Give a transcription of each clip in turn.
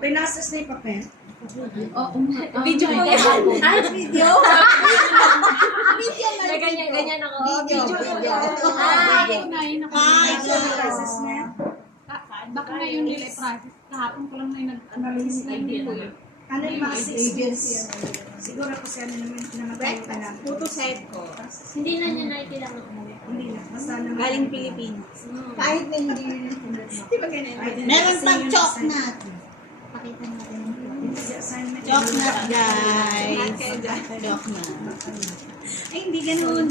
Pinasas na yung papel. Video ko yan. Ay, video? Ganyan ako. Video. So, process na. Baka ngayon nila i-process. Kahapon ko lang na nag-analyze na hindi ko yun. Ano yung mga 6 years? Siguro ko siya naman namatay pa lang. Photo set ko. Hindi na niya kailangan umuwi. Hindi na. Basta naman. Galing Pilipinas. Kahit na hindi na Di ba ganun? Meron pang chocolate. Pakita natin. Chocolate, guys. Lahat kayo dyan. Chocolate. Ay, hindi ganun.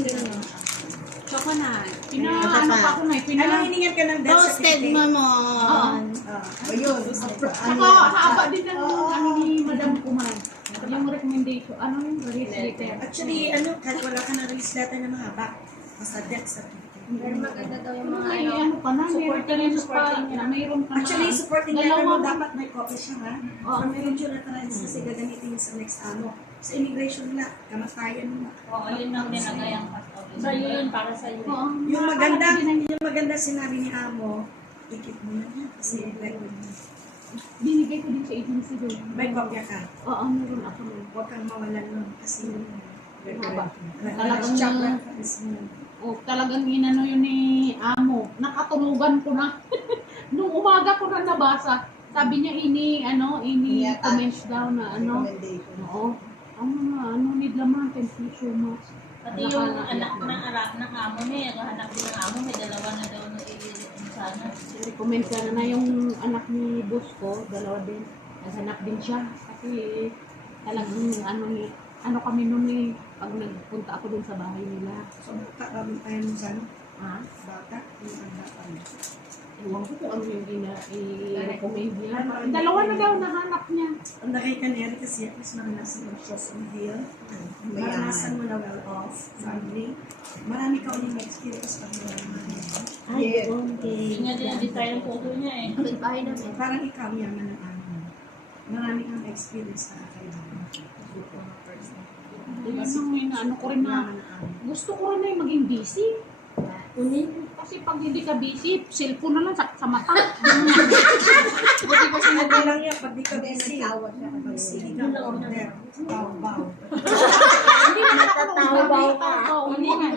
Chocolate. Ano pa ako na, Ano, hiningan ka ng death Toasted certificate? mamon. Ayun. Ako, haba din ng ano ni Madam Kuman. Yung recommendation, ano yung release letter. Actually, ano, kahit wala ka na release letter na mahaba. Basta death certificate. Pero maganda daw yung mga May ano pa na, may reference pa, mayroon pa na. Actually, supporting letter mo, Dalawang- dapat may copy siya, ha? Oo. Meron yun reference kasi gagamitin sa next ano. Sa immigration na, kamatayan mo. Oo, yun ang nilagay ang passport. sa'yo yun, para sa'yo. Oo. Yung maganda sinabi ni Amo, ikip mo na yan kasi record mo. Binigay ko din sa agency doon. May kopya ka. Oo, meron ako nun. Huwag kang mawalan nun kasi Haba. talagang check reference mo. O talagang inano yun ni Amo. Nakatulugan ko na. Nung umaga ko na nabasa. Sabi niya comments daw na ano. Oo. Ano need naman tissue mask. Pati yung anak ng amo niya, yung anak din ng amo, may dalawa na daw na sana. Recommend ka na yung anak ni boss ko, dalawa din. Naghanap din siya. Kasi talagang ano kami nun pag nagpunta ako dun sa bahay nila. So, kakabing tayo mo sa ano? Ha? Bata? Yung bata. Ewan ko kung ano yung i-recommend niya. Dalawa na daw nahanap niya. Ang nakay ka niya kasi at least maranasan mo siya sa hill. Maranasan mo na well-off family. Marami ka ulit experience pag wala naman. Ay, okay. Yun nga din ang design ng photo niya eh. Kapit-bahay namin. Parang ikaw yaman ng ano. Marami kang experience sa kailangan. Yun ang ano ko rin na, gusto ko rin na yung maging busy. Kasi pag hindi ka busy, cellphone na lang sa mata. Buti pa sinabi lang yan, pag di ka busy. Pag sige ka order. Baw-baw. Hindi na Natatawa ka.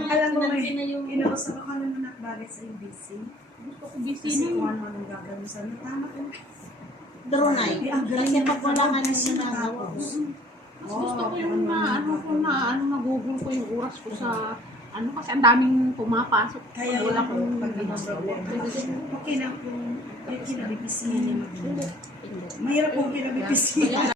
Alam mo may, Pinansin na yung... kinausap ako ng mga bagay sa yung busy. Gusto ko busy Kasi kung na. ano-anong gagawin sa ano, tama ka. Drone ay. Ang galing Kasi pag wala ka kasi nang natapos. Gusto ko yung nagugol ko yung oras ko sa kasi ang daming pumapasok. Kaya wala wala kong pag problema. Okay lang kung kinabibisihan niya mag-ina. Mahirap kung kinabibisihan.